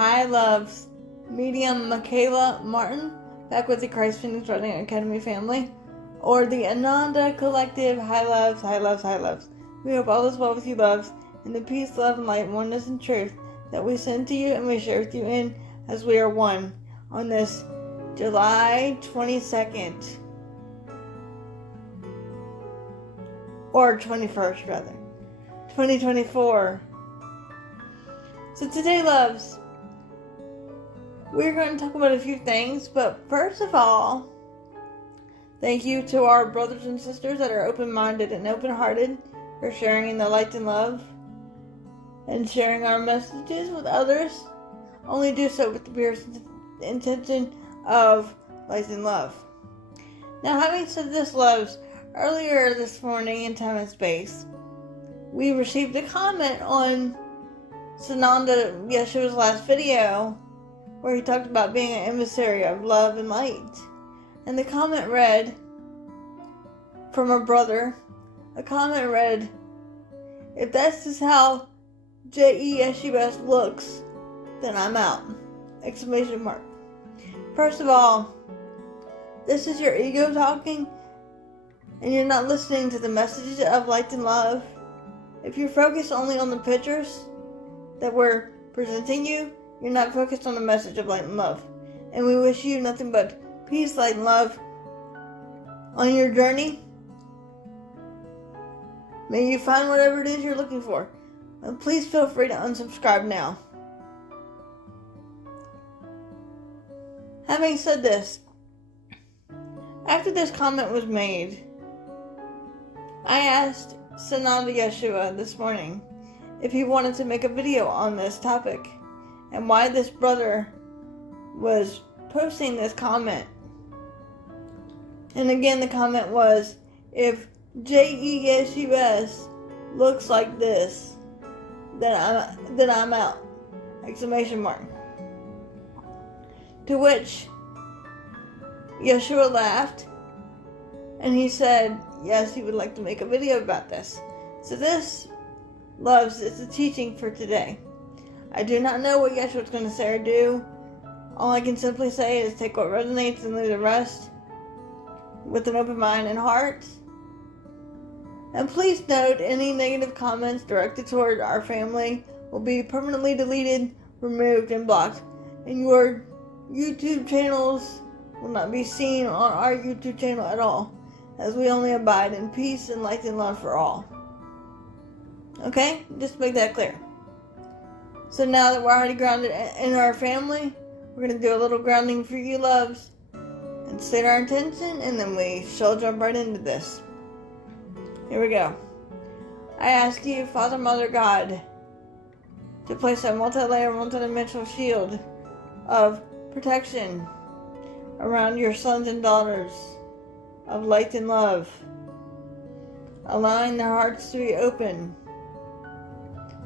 Hi, loves. Medium Michaela Martin, back with the Christ Phoenix Running Academy family, or the Ananda Collective. Hi, loves, hi, loves, hi, loves. We hope all is well with you, loves, and the peace, love, and light, oneness, and truth that we send to you and we share with you in as we are one on this July 22nd, or 21st, rather, 2024. So today, loves, we're going to talk about a few things, but first of all, thank you to our brothers and sisters that are open-minded and open-hearted for sharing in the light and love and sharing our messages with others. Only do so with the pure intention of light and love. Now, having said this, loves, earlier this morning in Time and Space, we received a comment on Sananda Yeshua's last video where he talked about being an emissary of love and light. And the comment read, from a brother, a comment read, "If that's just how Yeshua looks, then I'm out!" Exclamation mark. First of all, this is your ego talking, and you're not listening to the messages of light and love. If you're focused only on the pictures that we're presenting you, you're not focused on the message of light and love. And we wish you nothing but peace, light, and love on your journey. May you find whatever it is you're looking for. And please feel free to unsubscribe now. Having said this, after this comment was made, I asked Sananda Yeshua this morning if he wanted to make a video on this topic and why this brother was posting this comment. And again, the comment was, if Yeshua looks like this, then I'm out! Exclamation mark. To which Yeshua laughed and he said yes, he would like to make a video about this. So this, loves, is the teaching for today. I do not know what Yeshua's going to say or do. All I can simply say is take what resonates and leave the rest with an open mind and heart. And please note, any negative comments directed toward our family will be permanently deleted, removed, and blocked. And your YouTube channels will not be seen on our YouTube channel at all, as we only abide in peace and light and love for all. Okay? Just to make that clear. So now that we're already grounded in our family, we're going to do a little grounding for you, loves, and state our intention, and then we shall jump right into this. Here we go. I ask you, Father, Mother, God, to place a multi-layer, multi-dimensional shield of protection around your sons and daughters of light and love, allowing their hearts to be open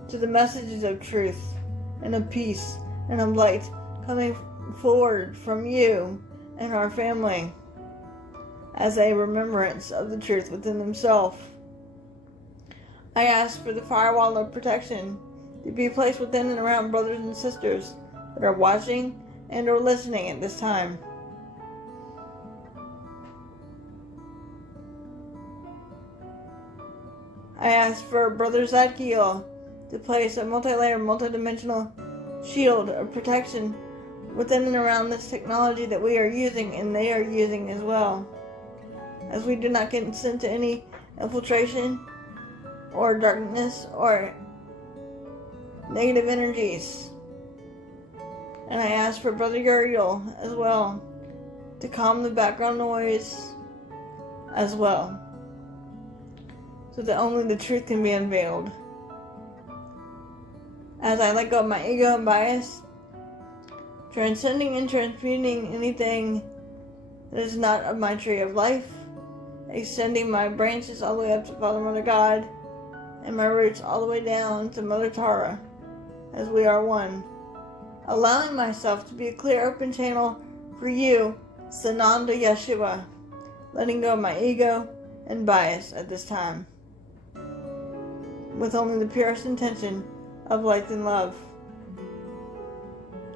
to the messages of truth and of peace and of light coming forward from you and our family as a remembrance of the truth within themselves. I ask for the firewall of protection to be placed within and around brothers and sisters that are watching and or listening at this time. I ask for Brother Zadkiel to place a multi-layer, multi-dimensional shield of protection within and around this technology that we are using and they are using as well, as we do not consent to any infiltration or darkness or negative energies. And I ask for Brother Uriel as well to calm the background noise as well, so that only the truth can be unveiled. As I let go of my ego and bias, transcending and transmuting anything that is not of my tree of life, extending my branches all the way up to Father, Mother, God, and my roots all the way down to Mother Tara, as we are one, allowing myself to be a clear, open channel for you, Sananda Yeshua, letting go of my ego and bias at this time, with only the purest intention of light and love.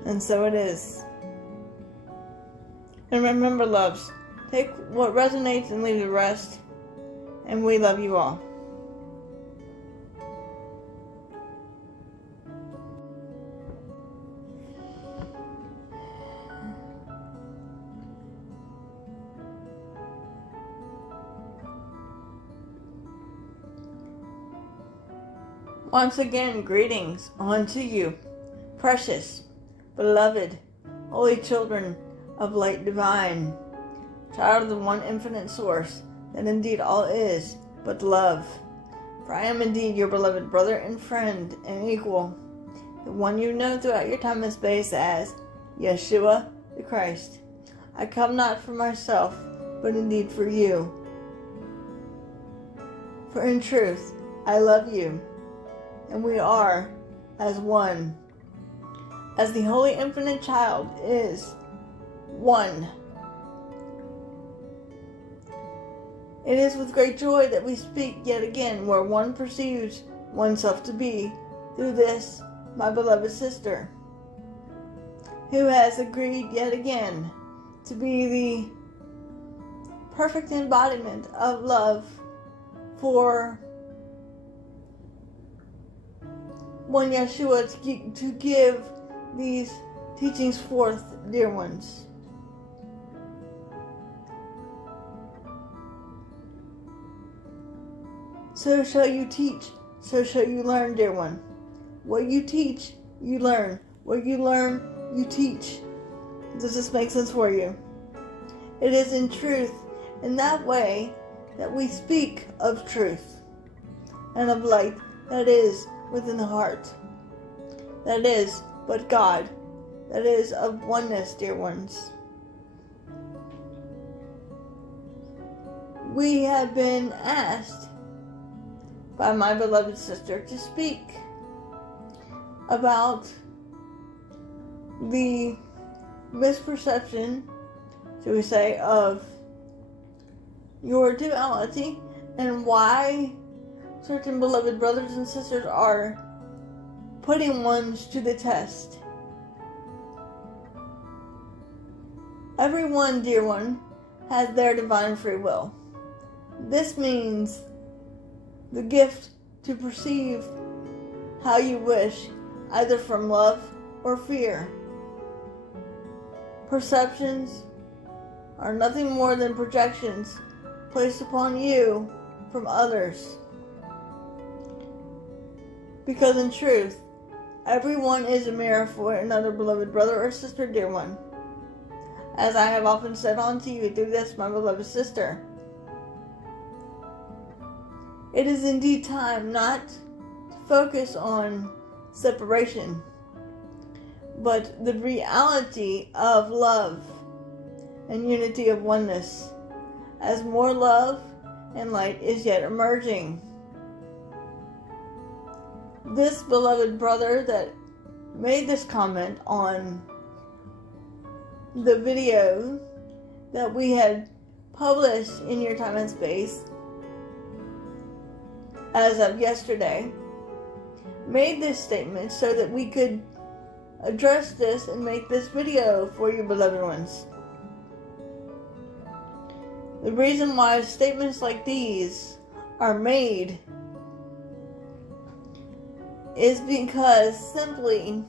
And so it is. And remember, loves, take what resonates and leave the rest. And we love you all. Once again, greetings unto you, precious, beloved, holy children of light divine, child of the one infinite source, that indeed all is but love. For I am indeed your beloved brother and friend and equal, the one you know throughout your time and space as Yeshua the Christ. I come not for myself, but indeed for you. For in truth, I love you, and we are as one, as the Holy Infinite Child is one. It is with great joy that we speak yet again, where one perceives oneself to be, through this, my beloved sister, who has agreed yet again to be the perfect embodiment of love for one Yeshua to give these teachings forth, dear ones. So shall you teach, so shall you learn, dear one. What you teach, you learn. What you learn, you teach. Does this make sense for you? It is in truth, in that way, that we speak of truth and of light that is within the heart, that is but God, that is of oneness, dear ones. We have been asked by my beloved sister to speak about the misperception, shall we say, of your duality and why certain beloved brothers and sisters are putting ones to the test. Everyone, dear one, has their divine free will. This means the gift to perceive how you wish, either from love or fear. Perceptions are nothing more than projections placed upon you from others. Because in truth, everyone is a mirror for another beloved brother or sister, dear one. As I have often said unto you through this, my beloved sister, it is indeed time not to focus on separation, but the reality of love and unity of oneness, as more love and light is yet emerging. This beloved brother that made this comment on the video that we had published in Your Time and Space as of yesterday, made this statement so that we could address this and make this video for you beloved ones. The reason why statements like these are made is because simply,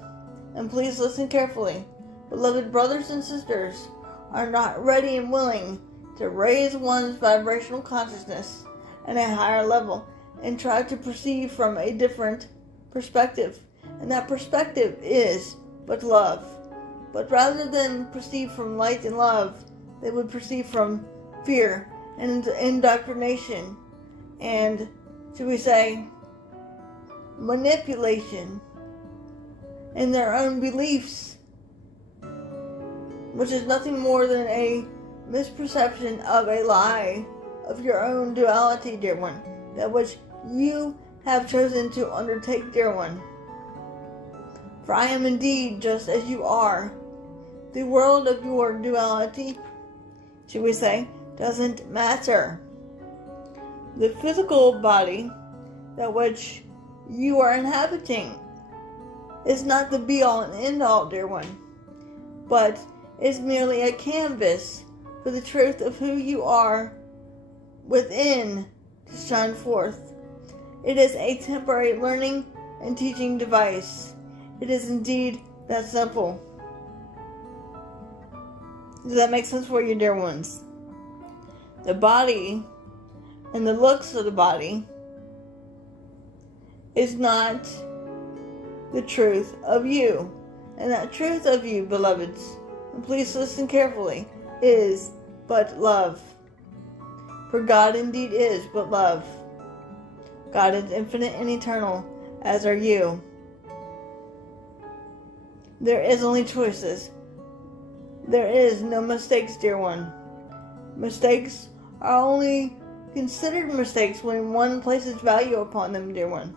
and please listen carefully, beloved brothers and sisters are not ready and willing to raise one's vibrational consciousness at a higher level and try to perceive from a different perspective. And that perspective is but love. But rather than perceive from light and love, they would perceive from fear and indoctrination and, should we say, manipulation in their own beliefs, which is nothing more than a misperception of a lie of your own duality, dear one, that which you have chosen to undertake, dear one. For I am indeed just as you are. The world of your duality, should we say, doesn't matter. The physical body, that which you are inhabiting, is not the be-all and end-all, dear one. but is merely a canvas for the truth of who you are within to shine forth. It is a temporary learning and teaching device. It is indeed that simple. Does that make sense for you, dear ones? The body and the looks of the body is not the truth of you. And that truth of you, beloveds, and please listen carefully, is but love. For God indeed is but love. God is infinite and eternal, as are you. There is only choices. There is no mistakes, dear one. Mistakes are only considered mistakes when one places value upon them, dear one.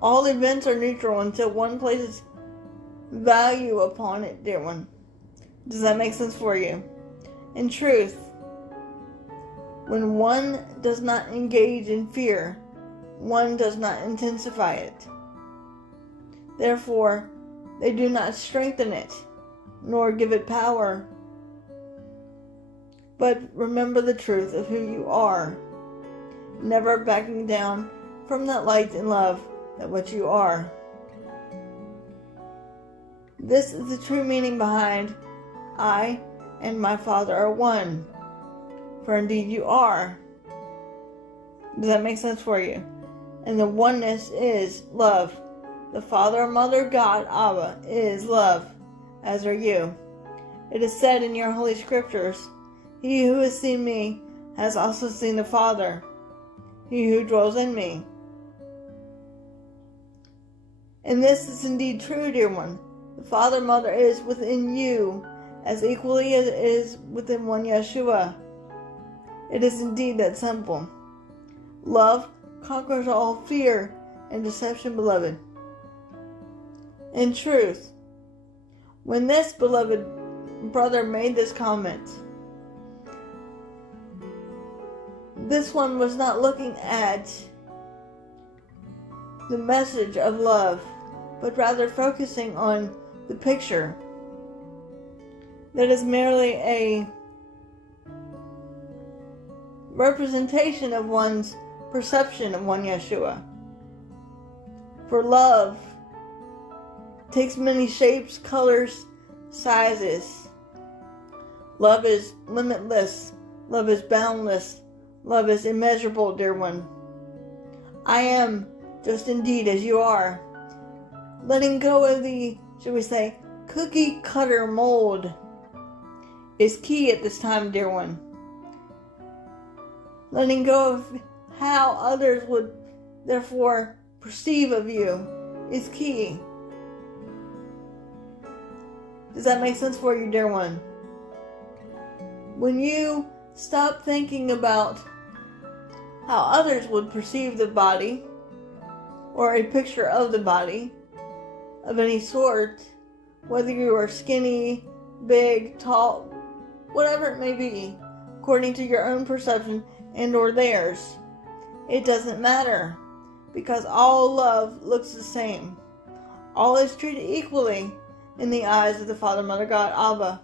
All events are neutral until one places value upon it, dear one. Does that make sense for you? In truth, when one does not engage in fear, one does not intensify it. Therefore, they do not strengthen it, nor give it power. But remember the truth of who you are, never backing down from that light and love that what you are. This is the true meaning behind I and my Father are one. For indeed you are. Does that make sense for you? And the oneness is love. The Father, Mother, God, Abba is love, as are you. It is said in your holy scriptures, He who has seen me has also seen the Father. He who dwells in me. And this is indeed true, dear one. The Father, Mother is within you, as equally as it is within one Yeshua. It is indeed that simple. Love conquers all fear and deception, beloved. In truth, when this beloved brother made this comment, this one was not looking at the message of love, but rather focusing on the picture that is merely a representation of one's perception of one Yeshua. For love takes many shapes, colors, sizes. Love is limitless. Love is boundless. Love is immeasurable, dear one. I am just indeed as you are. Letting go of the, should we say, cookie cutter mold is key at this time, dear one. Letting go of how others would therefore perceive of you is key. Does that make sense for you, dear one? When you stop thinking about how others would perceive the body or a picture of the body of any sort, whether you are skinny, big, tall, whatever it may be, according to your own perception and or theirs, it doesn't matter, because all love looks the same. All is treated equally in the eyes of the Father, Mother, God, Abba.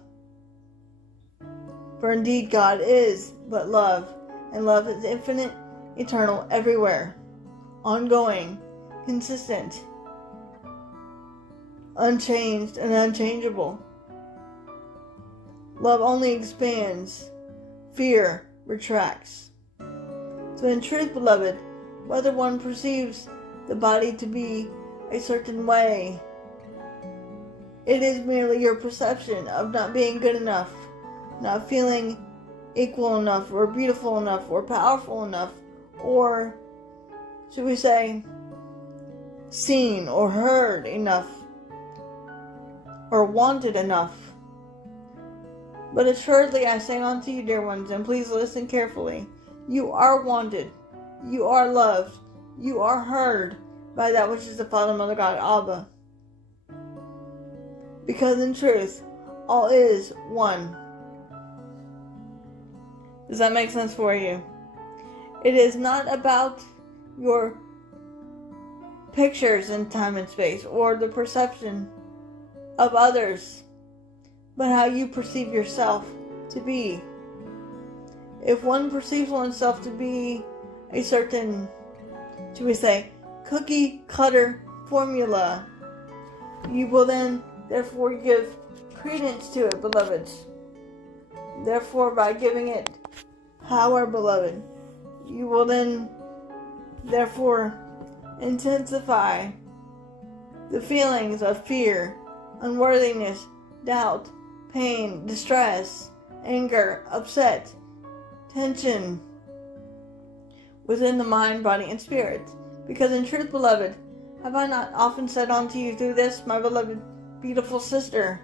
For indeed God is but love, and love is infinite, eternal, everywhere, ongoing, consistent, unchanged, and unchangeable. Love only expands, fear retracts. So in truth, beloved, whether one perceives the body to be a certain way, it is merely your perception of not being good enough, not feeling equal enough, or beautiful enough, or powerful enough, or, should we say, seen or heard enough, or wanted enough. But assuredly I say unto you, dear ones, and please listen carefully, you are wanted, you are loved, you are heard by that which is the Father, Mother, God, Abba. Because in truth, all is one. Does that make sense for you? It is not about your pictures in time and space, or the perception of others, but how you perceive yourself to be. If one perceives oneself to be a certain, should we say, cookie cutter formula, you will then therefore give credence to it, beloveds. Therefore, by giving it power, beloved, you will then therefore intensify the feelings of fear, unworthiness, doubt, pain, distress, anger, upset, tension within the mind, body, and spirit. Because in truth, beloved, have I not often said unto you through this, my beloved, beautiful sister,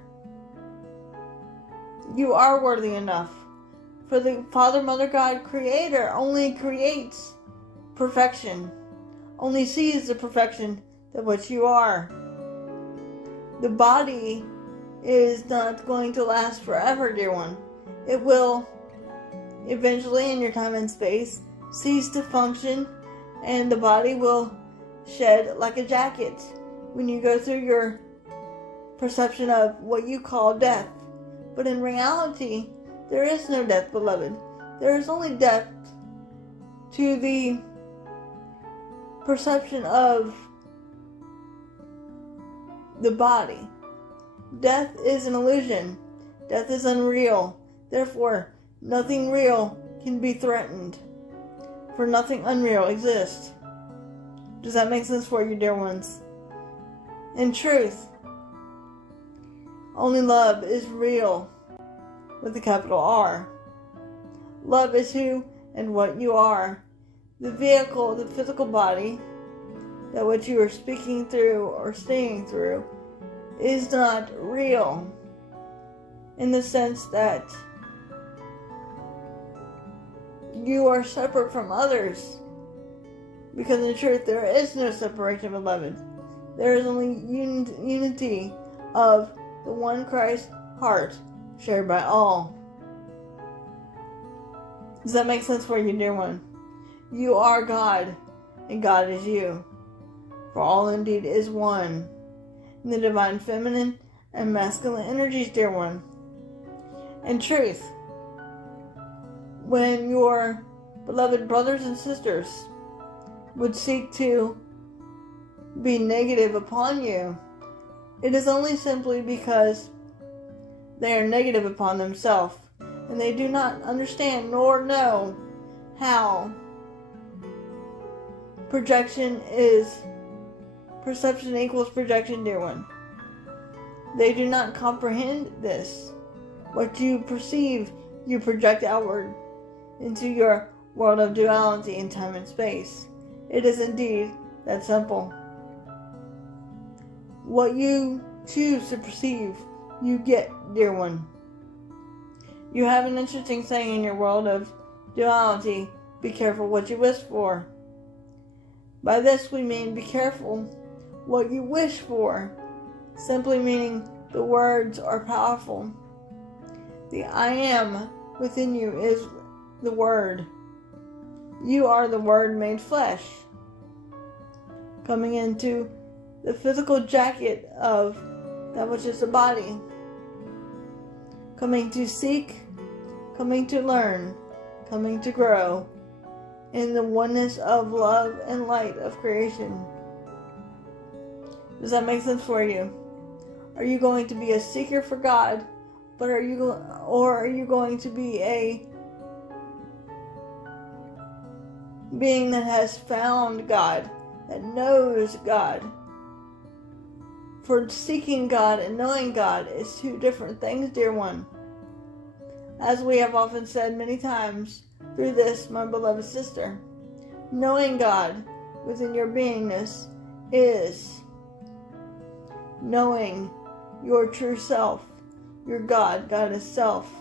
you are worthy enough. For the Father, Mother, God, Creator only creates perfection, only sees the perfection that what you are. The body is not going to last forever, dear one. It will eventually, in your time and space, cease to function, and the body will shed like a jacket when you go through your perception of what you call death. But in reality, there is no death, beloved. There is only death to the perception of the body. Death is an illusion. Death is unreal. Therefore, nothing real can be threatened, for nothing unreal exists. Does that make sense for you, dear ones? In truth, only love is real with a capital R. Love is who and what you are. The vehicle, the physical body, that what you are speaking through or seeing through, is not real in the sense that you are separate from others. Because in truth, there is no separation, beloved. There is only unity of the one Christ heart shared by all. Does that make sense for you, dear one? You are God, and God is you. For all indeed is one in the divine feminine and masculine energies, dear one. In truth, when your beloved brothers and sisters would seek to be negative upon you, it is only simply because they are negative upon themselves, and they do not understand nor know how perception equals projection, dear one. They do not comprehend this. What you perceive, you project outward into your world of duality in time and space. It is indeed that simple. What you choose to perceive, you get, dear one. You have an interesting saying in your world of duality: be careful what you wish for. By this we mean be careful what you wish for, simply meaning the words are powerful. The I am within you is the Word. You are the Word made flesh, coming into the physical jacket of that which is the body, coming to seek, coming to learn, coming to grow in the oneness of love and light of creation. Does that make sense for you? Are you going to be a seeker for God, or are you going to be a being that has found God, that knows God? For seeking God and knowing God is two different things, dear one. As we have often said many times through this, my beloved sister, knowing God within your beingness is knowing your true self, your God. God is self.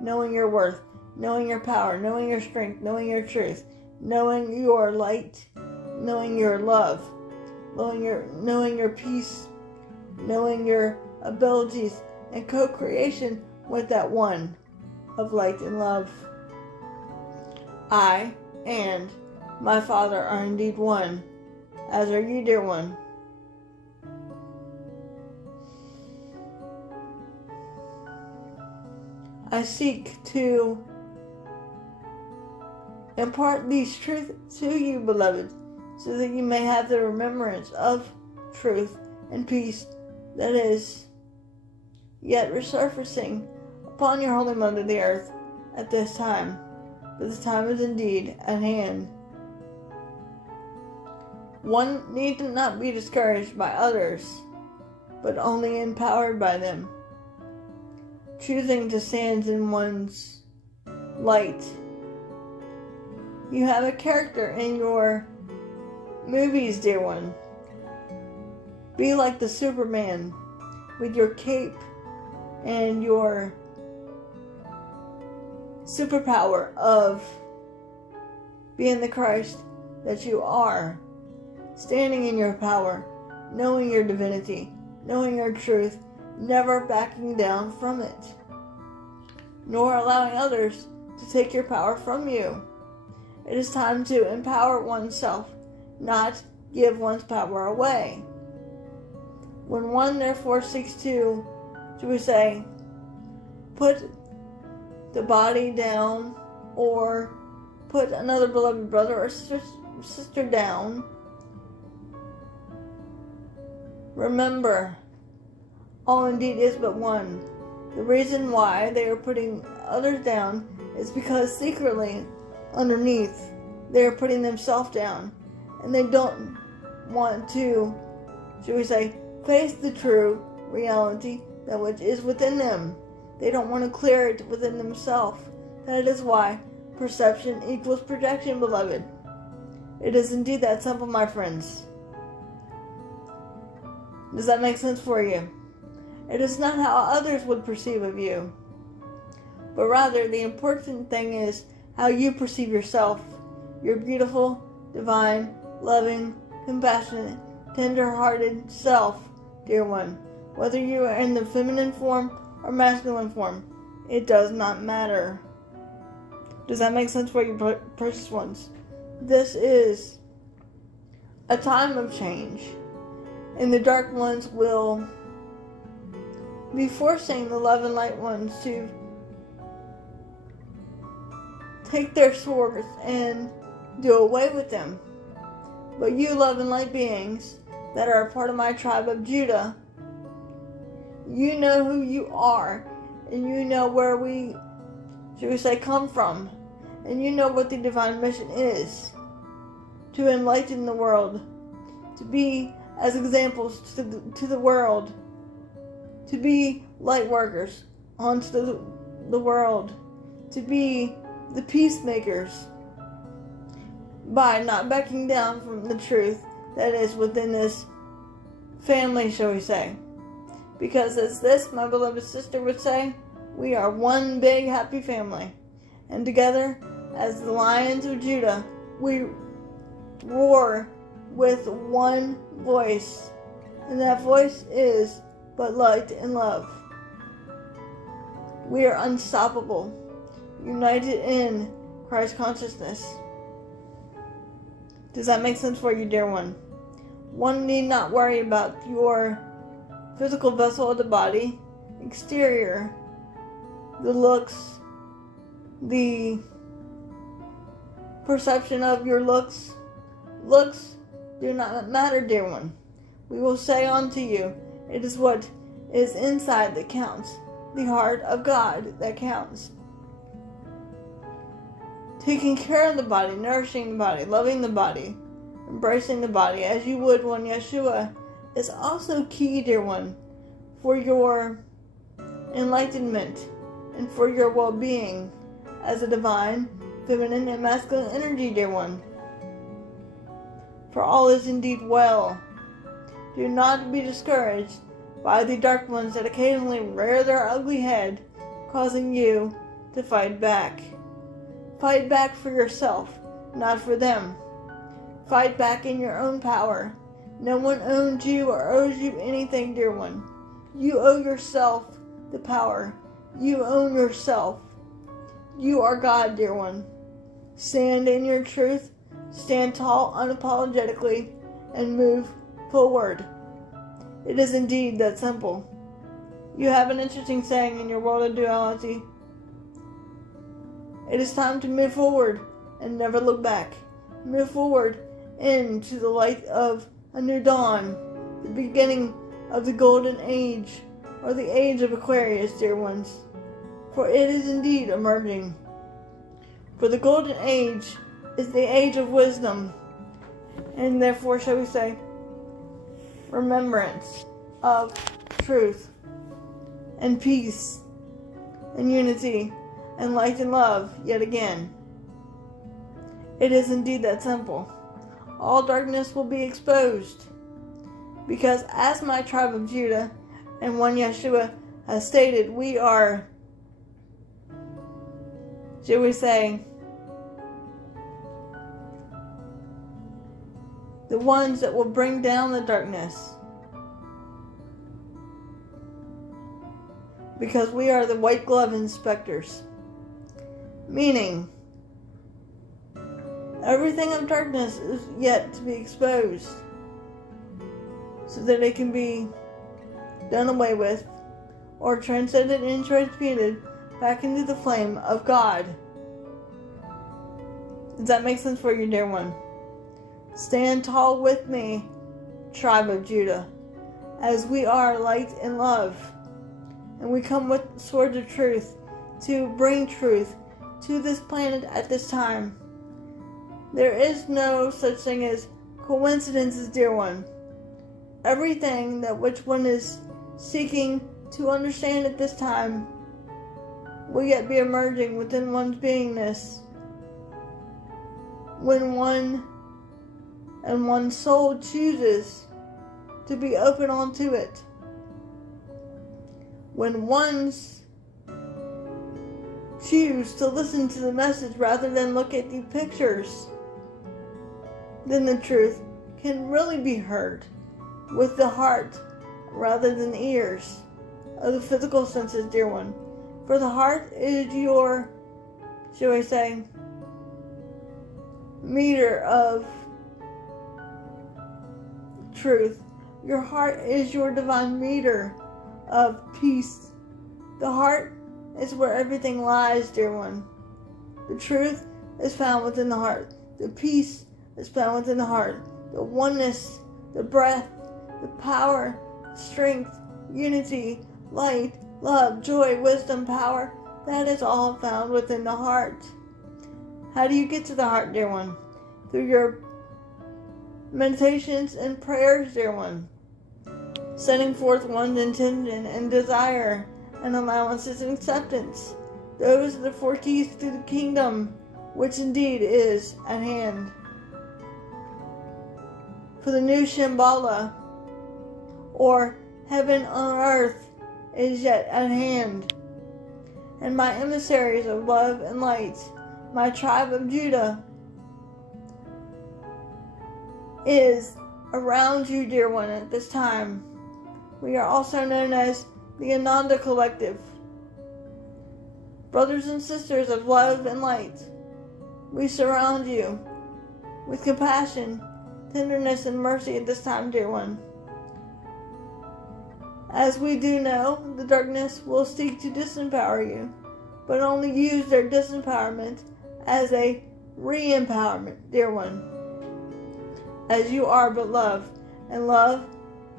Knowing your worth, knowing your power, knowing your strength, knowing your truth, knowing your light, knowing your love, knowing your peace, knowing your abilities, and co-creation with that one of light and love. I and my Father are indeed one, as are you, dear one. I seek to impart these truths to you, beloved, so that you may have the remembrance of truth and peace that is yet resurfacing upon your holy mother the earth at this time. For the time is indeed at hand. One need not be discouraged by others, but only empowered by them, choosing to stand in one's light. You have a character in your movies, dear one. Be like the Superman with your cape and your superpower of being the Christ that you are, standing in your power, knowing your divinity, knowing your truth, never backing down from it, nor allowing others to take your power from you. It is time to empower oneself, not give one's power away. When one therefore seeks to, should we say, put the body down, or put another beloved brother or sister down, remember, all indeed is but one. The reason why they are putting others down is because secretly, underneath, they are putting themselves down, and they don't want to, should we say, face the true reality that which is within them. They don't want to clear it within themselves. That is why perception equals projection, beloved. It is indeed that simple, my friends. Does that make sense for you? It is not how others would perceive of you, but rather the important thing is how you perceive yourself. Your beautiful, divine, loving, compassionate, tender-hearted self, dear one. Whether you are in the feminine form or masculine form, it does not matter. Does that make sense for you, precious ones? This is a time of change, and the dark ones will be forcing the love and light ones to take their swords and do away with them. But you love and light beings that are a part of my tribe of Judah, you know who you are, and you know where we, should we say, come from, and you know what the divine mission is: to enlighten the world, to be as examples to the world, to be light workers onto the world, to be the peacemakers by not backing down from the truth that is within this family, shall we say. Because as this, my beloved sister would say, we are one big happy family. And together, as the lions of Judah, we roar with one voice. And that voice is but light and love. We are unstoppable, united in Christ consciousness. Does that make sense for you, dear one? One need not worry about your physical vessel of the body, exterior, the looks, the perception of your looks. Looks do not matter, dear one. We will say unto you, it is what is inside that counts, the heart of God that counts. Taking care of the body, nourishing the body, loving the body, embracing the body as you would one Yeshua is also key, dear one, for your enlightenment and for your well-being as a divine, feminine, and masculine energy, dear one. For all is indeed well. Do not be discouraged by the dark ones that occasionally rear their ugly head, causing you to fight back. Fight back for yourself, not for them. Fight back in your own power. No one owns you or owes you anything, dear one. You owe yourself the power. You own yourself. You are God, dear one. Stand in your truth, stand tall unapologetically, and move forward. It is indeed that simple. You have an interesting saying in your world of duality. It is time to move forward and never look back. Move forward into the light of a new dawn, the beginning of the golden age, or the age of Aquarius, dear ones. For it is indeed emerging. For the golden age is the age of wisdom, and therefore, shall we say, remembrance of truth and peace and unity and light and love yet again. It is indeed that simple. All darkness will be exposed, because as my tribe of Judah and one Yeshua has stated, we are, shall we say, the ones that will bring down the darkness. Because we are the white glove inspectors. Meaning, everything of darkness is yet to be exposed, so that it can be done away with, or transcended and transmuted back into the flame of God. Does that make sense for you, dear one? Stand tall with me, tribe of Judah, as we are light and love, and we come with swords of truth to bring truth to this planet at this time. There is no such thing as coincidences, dear one. Everything that which one is seeking to understand at this time will yet be emerging within one's beingness, when one and one's soul chooses to be open onto it. When one's choose to listen to the message rather than look at the pictures, then the truth can really be heard with the heart rather than the ears of the physical senses, dear one. For the heart is your, shall we say, meter of truth. Your heart is your divine meter of peace. The heart is where everything lies, dear one. The truth is found within the heart. The peace is found within the heart. The oneness, the breath, the power, strength, unity, light, love, joy, wisdom, power, that is all found within the heart. How do you get to the heart, dear one? Through your meditations and prayers, dear one. Setting forth one's intention and desire and allowances and acceptance. Those are the 4 keys to the kingdom, which indeed is at hand. For the new Shambhala, or heaven on earth, is yet at hand. And my emissaries of love and light, my tribe of Judah, is around you, dear one, at this time. We are also known as the Ananda Collective. Brothers and sisters of love and light, we surround you with compassion, tenderness, and mercy at this time, dear one. As we do know, the darkness will seek to disempower you, but only use their disempowerment as a re-empowerment, dear one. As you are but love, and love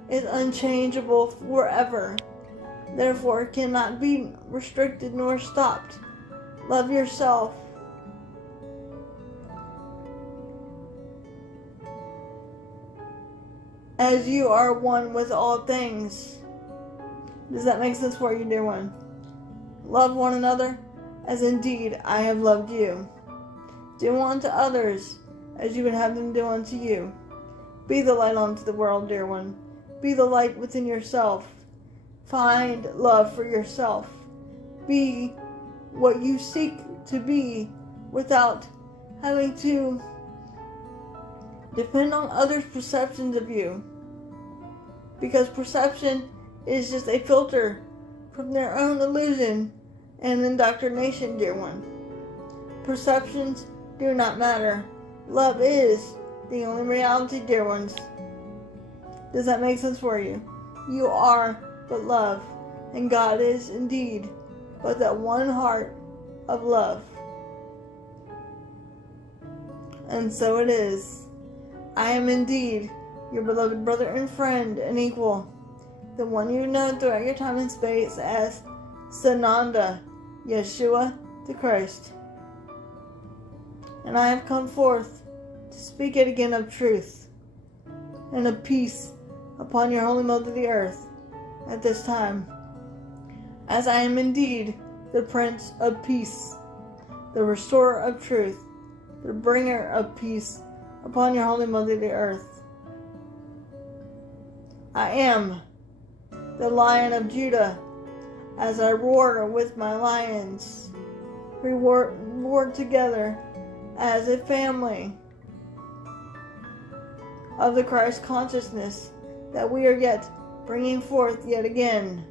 is unchangeable forever, therefore cannot be restricted nor stopped. Love yourself. As you are one with all things. Does that make sense for you, dear one? Love one another as indeed I have loved you. Do unto others as you would have them do unto you. Be the light unto the world, dear one. Be the light within yourself. Find love for yourself. Be what you seek to be without having to depend on others' perceptions of you. Because perception is just a filter from their own illusion and indoctrination, dear one. Perceptions do not matter. Love is the only reality, dear ones. Does that make sense for you? You are but love, and God is indeed but that one heart of love. and so it is. I am indeed your beloved brother and friend and equal, the one you've known throughout your time and space as Sananda, Yeshua the Christ. And I have come forth to speak it again of truth and of peace upon your holy mother the earth at this time, as I am indeed the Prince of Peace, the restorer of truth, the bringer of peace upon your holy mother the earth. I am the Lion of Judah, as I roar with my lions. We roar together as a family of the Christ consciousness that we are yet bringing forth yet again.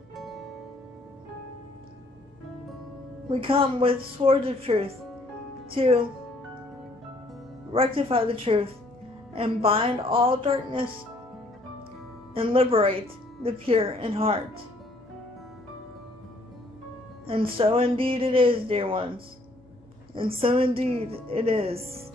We come with swords of truth to rectify the truth and bind all darkness and liberate the pure in heart. And so indeed it is, dear ones. And so indeed it is.